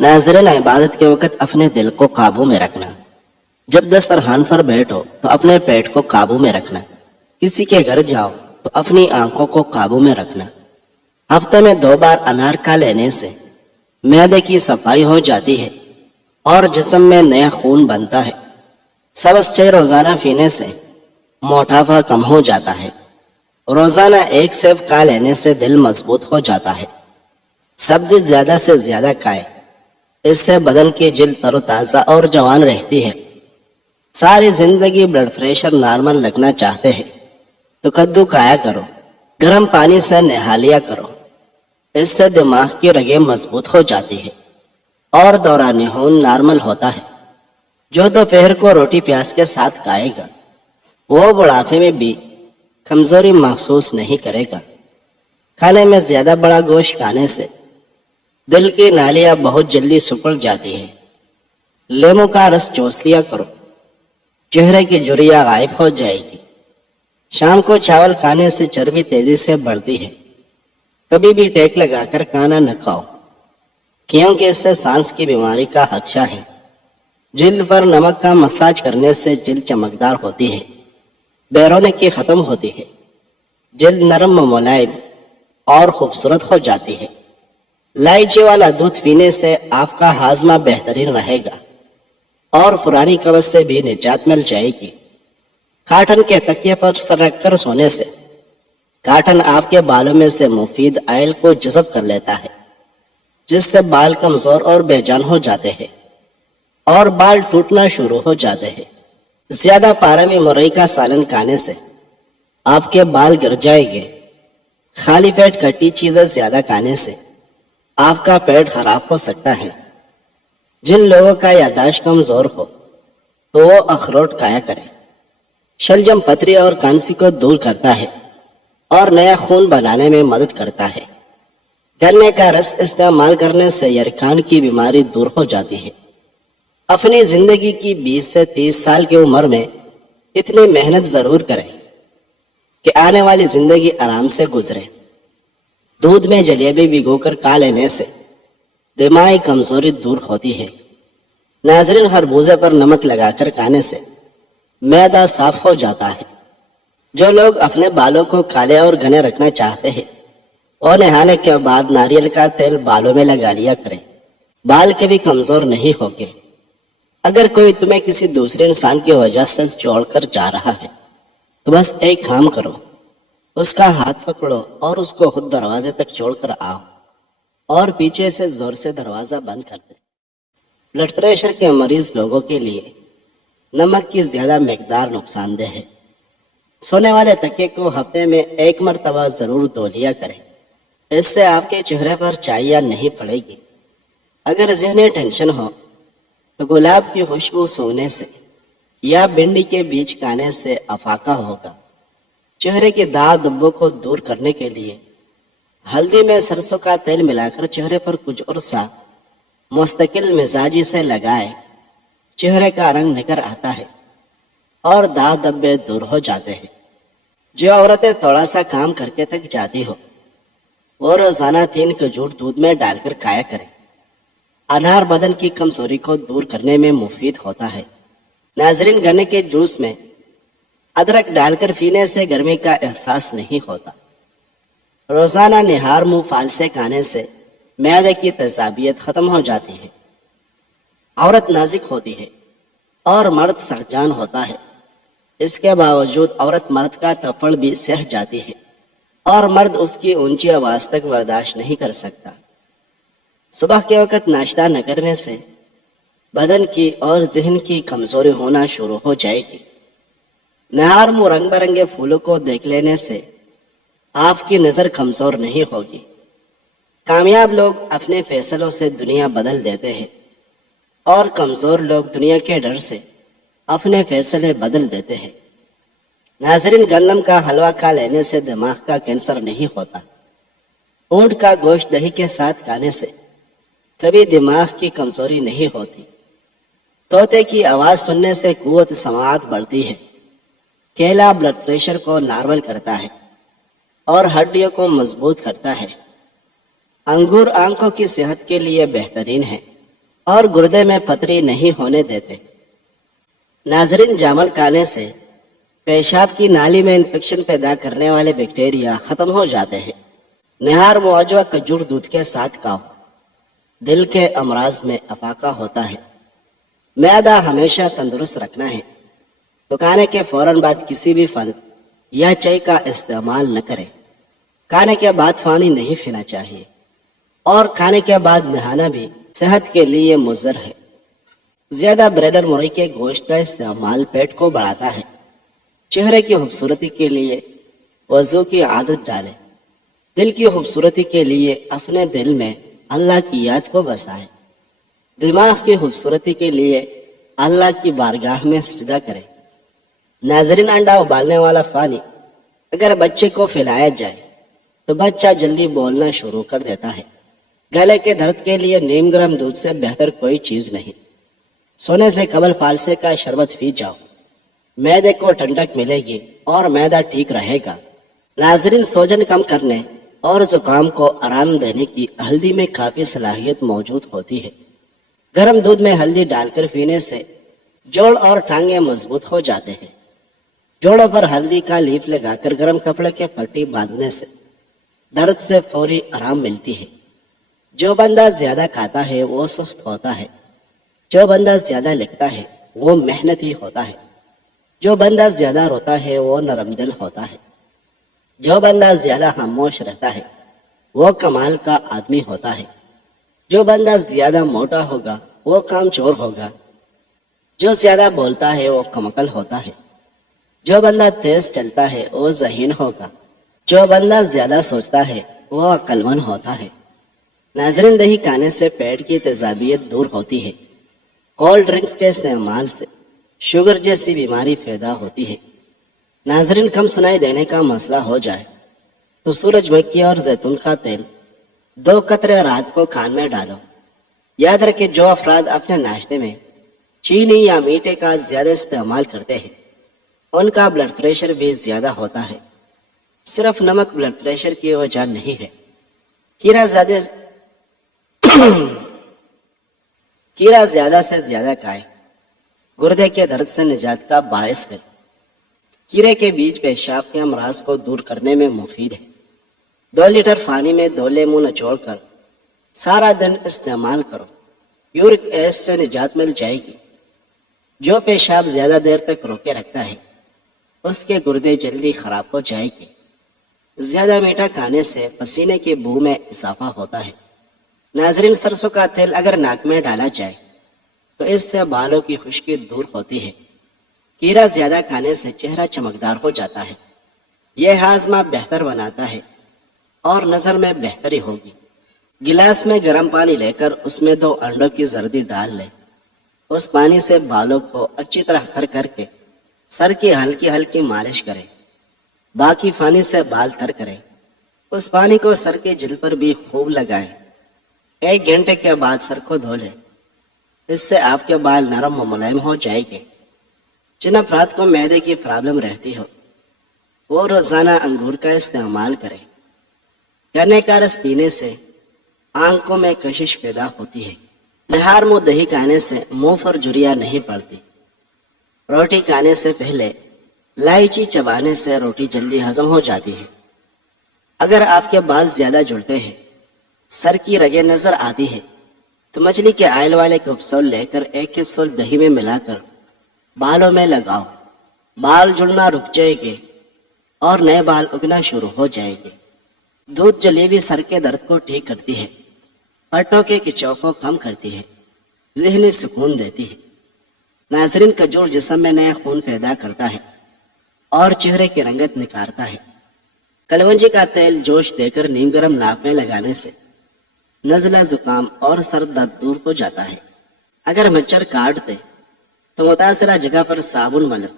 ناظرین، عبادت کے وقت اپنے دل کو قابو میں رکھنا۔ جب دسترخوان پر بیٹھو تو اپنے پیٹ کو قابو میں رکھنا۔ کسی کے گھر جاؤ تو اپنی آنکھوں کو قابو میں رکھنا۔ ہفتے میں 2 بار انار کھا لینے سے معدے کی صفائی ہو جاتی ہے اور جسم میں نیا خون بنتا ہے۔ سبز چائے روزانہ پینے سے موٹاپا کم ہو جاتا ہے۔ روزانہ 1 سیب کھا لینے سے دل مضبوط ہو جاتا ہے۔ سبزی زیادہ سے زیادہ کھائے، اس سے بدن کی جلد تر و تازہ اور جوان رہتی ہے۔ ساری زندگی بلڈ پریشر نارمل رکھنا چاہتے ہیں تو کدو کھایا کرو، گرم پانی سے نہا لیا کرو، اس سے دماغ کی رگیں مضبوط ہو جاتی ہے اور دوران خون نارمل ہوتا ہے۔ جو دوپہر کو روٹی پیاز کے ساتھ کھائے گا وہ بڑھاپے میں بھی کمزوری محسوس نہیں کرے گا۔ کھانے میں زیادہ بڑا گوشت کھانے سے دل کی نالیاں بہت جلدی سکڑ جاتی ہے۔ لیموں کا رس چوس لیا کرو، چہرے کی جھریاں غائب ہو جائے گی۔ شام کو چاول کھانے سے چربی تیزی سے بڑھتی ہے۔ کبھی بھی ٹیک لگا کر کھانا نہ کھاؤ، کیونکہ اس سے سانس کی بیماری کا خدشہ ہے۔ جلد پر نمک کا مساج کرنے سے جلد چمکدار ہوتی ہے، بیرونکی ختم ہوتی ہے، جلد نرم و ملائم اور خوبصورت ہو جاتی ہے۔ الائچی والا دودھ پینے سے آپ کا ہاضمہ بہترین رہے گا اور پرانی قبض سے بھی نجات مل جائے گی۔ کاٹن کے تکیے پر سر رکھ کر سونے سے کاٹن آپ کے بالوں میں سے مفید آئل کو جذب کر لیتا ہے، جس سے بال کمزور اور بے جان ہو جاتے ہیں اور بال ٹوٹنا شروع ہو جاتے ہیں۔ زیادہ پارے میں مرئی کا سالن کھانے سے آپ کے بال گر جائیں گے۔ خالی پیٹ کھٹی چیزیں زیادہ کھانے سے آپ کا پیٹ خراب ہو سکتا ہے۔ جن لوگوں کا یادداشت کمزور ہو تو وہ اخروٹ کھایا کریں۔ شلجم پتری اور کانسی کو دور کرتا ہے اور نیا خون بنانے میں مدد کرتا ہے۔ گنے کا رس استعمال کرنے سے یرقان کی بیماری دور ہو جاتی ہے۔ اپنی زندگی کی 20 سے 30 سال کی عمر میں اتنی محنت ضرور کریں کہ آنے والی زندگی آرام سے گزرے۔ دودھ میں جلیبی بھگو کر کھا لینے سے دماغی کمزوری دور ہوتی ہے۔ ناظرین، خربوزے پر نمک لگا کر کھانے سے معدہ صاف ہو جاتا ہے۔ جو لوگ اپنے بالوں کو کالے اور گھنے رکھنا چاہتے ہیں وہ نہانے کے بعد ناریل کا تیل بالوں میں لگا لیا کریں۔ بال کبھی کمزور نہیں ہوگے۔ اگر کوئی تمہیں کسی دوسرے انسان کی وجہ سے چھوڑ کر جا رہا ہے تو بس ایک کام کرو، اس کا ہاتھ پکڑو اور اس کو خود دروازے تک چھوڑ کر آؤ اور پیچھے سے زور سے دروازہ بند کر دے۔ بلڈ پریشر کے مریض لوگوں کے لیے نمک کی زیادہ مقدار نقصان دہ ہے۔ سونے والے تکے کو ہفتے میں 1 مرتبہ ضرور دھو لیا کریں، اس سے آپ کے چہرے پر چائیاں نہیں پڑے گی۔ اگر ذہنی ٹینشن ہو تو گلاب کی خوشبو سونگنے سے یا بھنڈی کے بیج کھانے سے افاقہ ہوگا۔ چہرے کے داغ دھبوں کو دور کرنے کے لیے ہلدی میں سرسوں کا تیل ملا کر چہرے پر کچھ عرصہ مستقل مزاجی سے لگائے، چہرے کا رنگ نکھر آتا ہے اور داغ دھبے دور ہو جاتے ہیں۔ جو عورتیں تھوڑا سا کام کر کے تھک جاتی ہو وہ روزانہ 3 کھجور دودھ میں ڈال کر کھایا کریں۔ انار بدن کی کمزوری کو دور کرنے میں مفید ہوتا ہے۔ ناظرین، گنے کے جوس میں ادرک ڈال کر پینے سے گرمی کا احساس نہیں ہوتا۔ روزانہ نہار منہ پھال سے کھانے سے معدے کی تیزابیت ختم ہو جاتی ہے۔ عورت نازک ہوتی ہے اور مرد سخت ہوتا ہے، اس کے باوجود عورت مرد کا تھپڑ بھی سہ جاتی ہے اور مرد اس کی اونچی آواز تک برداشت نہیں کر سکتا۔ صبح کے وقت ناشتہ نہ کرنے سے بدن کی اور ذہن کی کمزوری ہونا شروع ہو جائے گی۔ نہار منہ رنگ برنگے پھولوں کو دیکھ لینے سے آپ کی نظر کمزور نہیں ہوگی۔ کامیاب لوگ اپنے فیصلوں سے دنیا بدل دیتے ہیں اور کمزور لوگ دنیا کے ڈر سے اپنے فیصلے بدل دیتے ہیں۔ ناظرین، گندم کا حلوہ کھا لینے سے دماغ کا کینسر نہیں ہوتا۔ اونٹ کا گوشت دہی کے ساتھ کھانے سے کبھی دماغ کی کمزوری نہیں ہوتی۔ طوطے کی آواز سننے سے قوت سماعت بڑھتی ہے۔ کیلا بلڈ پریشر کو نارمل کرتا ہے اور ہڈیوں کو مضبوط کرتا ہے۔ انگور آنکھوں کی صحت کے لیے بہترین ہے۔ اور گردے میں پتری نہیں ہونے دیتے۔ ناظرین، جامن کھانے سے پیشاب کی نالی میں انفیکشن پیدا کرنے والے بیکٹیریا ختم ہو جاتے ہیں۔ نہار معجوہ کھجور دودھ کے ساتھ کھاؤ، دل کے امراض میں افاقہ ہوتا ہے۔ معدہ ہمیشہ تندرست رکھنا ہے تو کھانے کے فوراً بعد کسی بھی پھل یا چائے کا استعمال نہ کریں۔ کھانے کے بعد پانی نہیں پینا چاہیے، اور کھانے کے بعد نہانا بھی صحت کے لیے مضر ہے۔ زیادہ بریلر مرغی کے گوشت کا استعمال پیٹ کو بڑھاتا ہے۔ چہرے کی خوبصورتی کے لیے وضو کی عادت ڈالیں۔ دل کی خوبصورتی کے لیے اپنے دل میں اللہ کی یاد کو بسائیں۔ دماغ کی خوبصورتی کے لیے اللہ کی بارگاہ میں سجدہ کریں۔ ناظرین، انڈا ابالنے والا پانی اگر بچے کو پلایا جائے تو بچہ جلدی بولنا شروع کر دیتا ہے۔ گلے کے درد کے لیے نیم گرم دودھ سے بہتر کوئی چیز نہیں۔ سونے سے قبل فالسے کا شربت پی جاؤ، معدے کو ٹھنڈک ملے گی اور معدہ ٹھیک رہے گا۔ ناظرین، سوجن کم کرنے اور زکام کو آرام دینے کی ہلدی میں کافی صلاحیت موجود ہوتی ہے۔ گرم دودھ میں ہلدی ڈال کر پینے سے جوڑ اور ٹانگیں مضبوط ہو جاتے ہیں۔ جوڑوں پر ہلدی کا لیف لگا کر گرم کپڑے کے پٹی باندھنے سے درد سے فوری آرام ملتی ہے۔ جو بندہ زیادہ کھاتا ہے وہ سست ہوتا ہے۔ جو بندہ زیادہ لکھتا ہے وہ محنتی ہوتا ہے۔ جو بندہ زیادہ روتا ہے وہ نرم دل ہوتا ہے۔ جو بندہ زیادہ خاموش رہتا ہے وہ کمال کا آدمی ہوتا ہے۔ جو بندہ زیادہ موٹا ہوگا وہ کام چور ہوگا۔ جو زیادہ بولتا ہے وہ کم عقل ہوتا ہے۔ جو بندہ تیز چلتا ہے وہ ذہین ہوگا۔ جو بندہ زیادہ سوچتا ہے وہ عقل مند ہوتا ہے۔ ناظرین، دہی کھانے سے پیٹ کی تیزابیت دور ہوتی ہے۔ کولڈ ڈرنکس کے استعمال سے شوگر جیسی بیماری پیدا ہوتی ہے۔ ناظرین، کم سنائی دینے کا مسئلہ ہو جائے تو سورج مکھی اور زیتون کا تیل 2 قطرے رات کو کان میں ڈالو۔ یاد رکھیں، جو افراد اپنے ناشتے میں چینی یا میٹھے کا زیادہ استعمال کرتے ہیں ان کا بلڈ پریشر بھی زیادہ ہوتا ہے۔ صرف نمک بلڈ پریشر کی وجہ نہیں ہے۔ کھیرا زیادہ سے زیادہ کھائیں، گردے کے درد سے نجات کا باعث ہے۔ کھیرے کے بیج پیشاب کے امراض کو دور کرنے میں مفید ہے۔ 2 لیٹر پانی میں 2 لیموں نچوڑ کر سارا دن استعمال کرو، یورک ایسڈ سے نجات مل جائے گی۔ جو پیشاب زیادہ دیر تک روکے رکھتا ہے اس کے گردے جلدی خراب ہو جائے گی۔ زیادہ میٹھا کھانے سے پسینے کی بو میں اضافہ ہوتا ہے۔ ناظرین، سرسوں کا تیل اگر ناک میں ڈالا جائے تو اس سے بالوں کی خشکی دور ہوتی ہے۔ کھیرا زیادہ کھانے سے چہرہ چمکدار ہو جاتا ہے۔ یہ ہاضمہ بہتر بناتا ہے اور نظر میں بہتری ہوگی۔ گلاس میں گرم پانی لے کر اس میں 2 انڈوں کی زردی ڈال لیں۔ اس پانی سے بالوں کو اچھی طرح تر کر کے سر کی ہلکی ہلکی مالش کریں۔ باقی پانی سے بال تر کریں۔ اس پانی کو سر کے جلد پر بھی خوب لگائیں۔ 1 گھنٹے کے بعد سر کو دھو لیں۔ اس سے آپ کے بال نرم و ملائم ہو جائیں گے۔ جن افراد کو معدے کی پرابلم رہتی ہو وہ روزانہ انگور کا استعمال کریں۔ گنے کا رس پینے سے آنکھوں میں کشش پیدا ہوتی ہے۔ نہار منہ دہی کھانے سے منہ پر جھریاں نہیں پڑتی۔ روٹی کھانے سے پہلے الائچی چبانے سے روٹی جلدی ہضم ہو جاتی ہے۔ اگر آپ کے بال زیادہ جھڑتے ہیں، سر کی رگیں نظر آتی ہے تو مچھلی کے آئل والے کیپسول لے کر 1 کیپسول دہی میں ملا کر بالوں میں لگاؤ۔ بال جھڑنا رک جائے گے اور نئے بال اگنا شروع ہو جائے گے۔ دودھ جلی بھی سر کے درد کو ٹھیک کرتی ہے، پٹوں کے کھچاؤ کو کم کرتی ہے، ذہنی سکون دیتی ہے۔ ناظرین، کھجور جسم میں نیا خون پیدا کرتا ہے اور چہرے کی رنگت نکھارتا ہے۔ کلونجی کا تیل جوش دے کر نیم گرم ناک میں لگانے سے نزلہ، زکام اور سر درد دور ہو جاتا ہے۔ اگر مچھر کاٹ دے تو متاثرہ جگہ پر صابن ملو،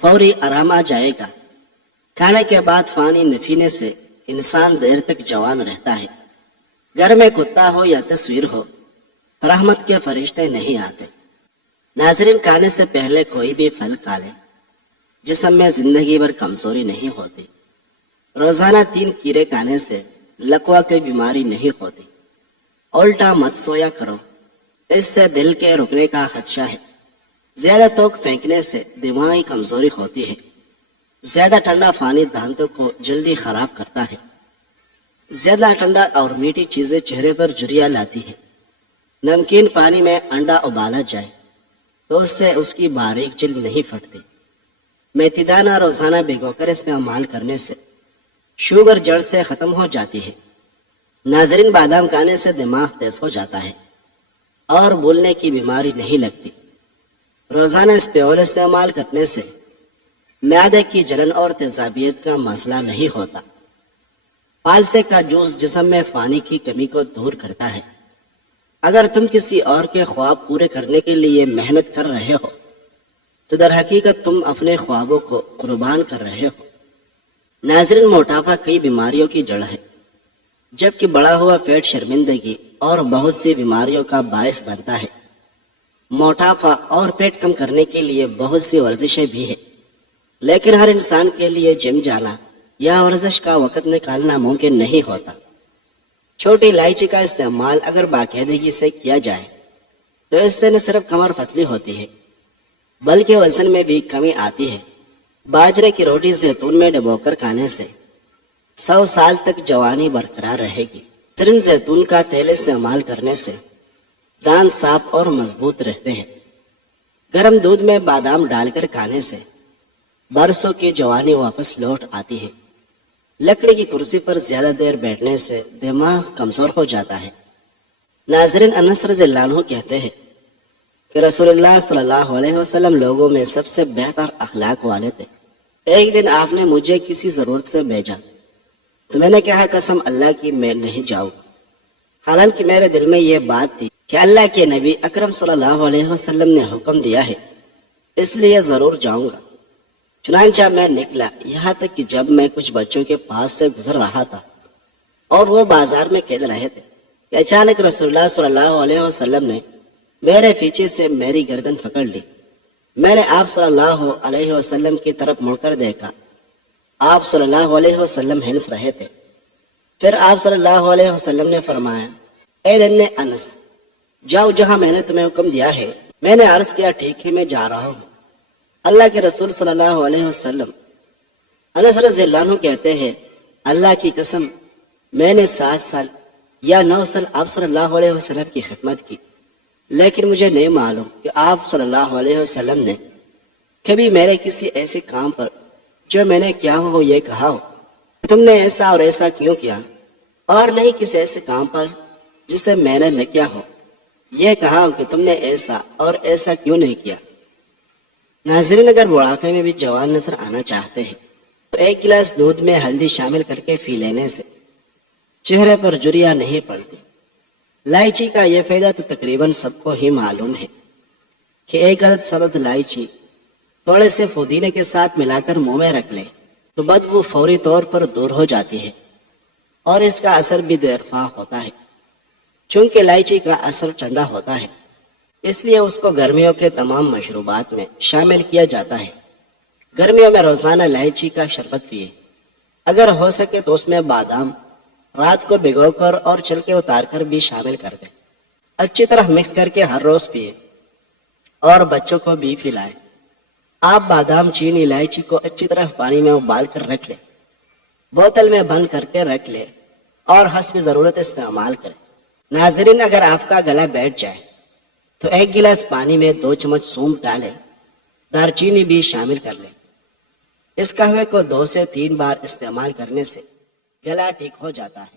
فوری آرام آ جائے گا۔ کھانے کے بعد پانی نہ پینے سے انسان دیر تک جوان رہتا ہے۔ گھر میں کتا ہو یا تصویر ہو، رحمت کے فرشتے نہیں آتے۔ ناظرین، کھانے سے پہلے کوئی بھی پھل کھا لیں، جسم میں زندگی بھر کمزوری نہیں ہوتی۔ روزانہ 3 کھیرے کھانے سے لقوا کی بیماری نہیں ہوتی۔ الٹا مت سویا کرو، اس سے دل کے رکنے کا خدشہ ہے۔ زیادہ توک پھینکنے سے دماغی کمزوری ہوتی ہے۔ زیادہ ٹھنڈا پانی دانتوں کو جلدی خراب کرتا ہے۔ زیادہ ٹھنڈا اور میٹھی چیزیں چہرے پر جھریاں لاتی ہیں۔ نمکین پانی میں انڈا ابالا جائے تو اس سے اس کی باریک جلد نہیں پھٹتی۔ میتھی دانہ روزانہ بھگو کر استعمال کرنے سے شوگر جڑ سے ختم ہو جاتی ہے۔ ناظرین، بادام کھانے سے دماغ تیز ہو جاتا ہے اور بھولنے کی بیماری نہیں لگتی۔ روزانہ اسپیول استعمال کرنے سے معدے کی جلن اور تیزابیت کا مسئلہ نہیں ہوتا۔ پالسے کا جوس جسم میں پانی کی کمی کو دور کرتا ہے۔ اگر تم کسی اور کے خواب پورے کرنے کے لیے محنت کر رہے ہو تو در حقیقت تم اپنے خوابوں کو قربان کر رہے ہو۔ ناظرین، موٹاپا کئی بیماریوں کی جڑ ہے، جبکہ بڑا ہوا پیٹ شرمندگی اور بہت سی بیماریوں کا باعث بنتا ہے۔ موٹاپا اور پیٹ کم کرنے کے لیے بہت سی ورزشیں بھی ہیں، لیکن ہر انسان کے لیے جم جانا یا ورزش کا وقت نکالنا ممکن نہیں ہوتا۔ چھوٹی الائچی کا استعمال اگر باقاعدگی سے کیا جائے تو اس سے نہ صرف کمر پتلی ہوتی ہے بلکہ وزن میں بھی کمی آتی ہے۔ باجرے کی روٹی زیتون میں ڈبو کر کھانے سے 100 سال تک جوانی برقرار رہے گی۔ صرف زیتون کا تیل استعمال کرنے سے دانت صاف اور مضبوط رہتے ہیں۔ گرم دودھ میں بادام ڈال کر کھانے سے برسوں کی جوانی واپس لوٹ آتی ہے۔ لکڑی کی کرسی پر زیادہ دیر بیٹھنے سے دماغ کمزور ہو جاتا ہے۔ ناظرین، انس رضی اللہ عنہ کہتے ہیں کہ رسول اللہ صلی اللہ علیہ وسلم لوگوں میں سب سے بہتر اخلاق والے تھے۔ ایک دن آپ نے مجھے کسی ضرورت سے بھیجا تو میں نے کہا، قسم اللہ کی میں نہیں جاؤں گا، حالانکہ میرے دل میں یہ بات تھی کہ اللہ کے نبی اکرم صلی اللہ علیہ وسلم نے حکم دیا ہے، اس لیے ضرور جاؤں گا۔ چنانچہ میں نکلا، یہاں تک کہ جب میں کچھ بچوں کے پاس سے گزر رہا تھا اور وہ بازار میں کھیل رہے تھے کہ اچانک رسول اللہ صلی اللہ علیہ وسلم نے میرے پیچھے سے میری گردن پکڑ لی۔ میں نے آپ صلی اللہ علیہ وسلم کی طرف مڑ کر دیکھا، آپ صلی اللہ علیہ وسلم ہنس رہے تھے۔ پھر آپ صلی اللہ علیہ وسلم نے فرمایا، اے ننھے انس، جاؤ جہاں میں نے تمہیں حکم دیا ہے۔ میں نے عرض کیا، ٹھیک ہے، میں جا رہا ہوں۔ اللہ کے رسول صلی اللہ علیہ وسلم، انس رضی اللہ عنہ کہتے ہیں، اللہ کی قسم میں نے 7 سال یا 9 سال آپ صلی اللہ علیہ وسلم کی خدمت کی، لیکن مجھے نہیں معلوم کہ آپ صلی اللہ علیہ وسلم نے کبھی میرے کسی ایسے کام پر جو میں نے کیا ہو یہ کہا ہو کہ تم نے ایسا اور ایسا کیوں کیا، اور نہیں کسی ایسے کام پر جسے میں نے نہ کیا ہو یہ کہا ہو کہ تم نے ایسا اور ایسا کیوں نہیں کیا۔ ناظرین، اگر بڑھاپے میں بھی جوان نظر آنا چاہتے ہیں تو 1 گلاس دودھ میں ہلدی شامل کر کے پی لینے سے چہرے پر جھریاں نہیں پڑتی۔ الائچی کا یہ فائدہ تو تقریباً سب کو ہی معلوم ہے کہ 1 عدد سبز الائچی تھوڑے سے پودینے کے ساتھ ملا کر منہ میں رکھ لیں تو بدبو فوری طور پر دور ہو جاتی ہے اور اس کا اثر بھی دیر پا ہوتا ہے۔ چونکہ الائچی کا اثر ٹھنڈا ہوتا ہے اس لیے اس کو گرمیوں کے تمام مشروبات میں شامل کیا جاتا ہے۔ گرمیوں میں روزانہ الائچی کا شربت پیے، اگر ہو سکے تو اس میں بادام رات کو بھگو کر اور چھلکے اتار کر بھی شامل کر دیں۔ اچھی طرح مکس کر کے ہر روز پیے اور بچوں کو بھی پلائیں۔ آپ بادام، چینی، الائچی کو اچھی طرح پانی میں ابال کر رکھ لیں، بوتل میں بند کر کے رکھ لیں اور حسب ضرورت استعمال کریں۔ ناظرین، اگر آپ کا گلا بیٹھ جائے تو 1 گلاس پانی میں 2 چمچ سونف ڈالیں، دار چینی بھی شامل کر لیں۔ اس قہوے کو 2 سے 3 بار استعمال کرنے سے گلا ٹھیک ہو جاتا ہے۔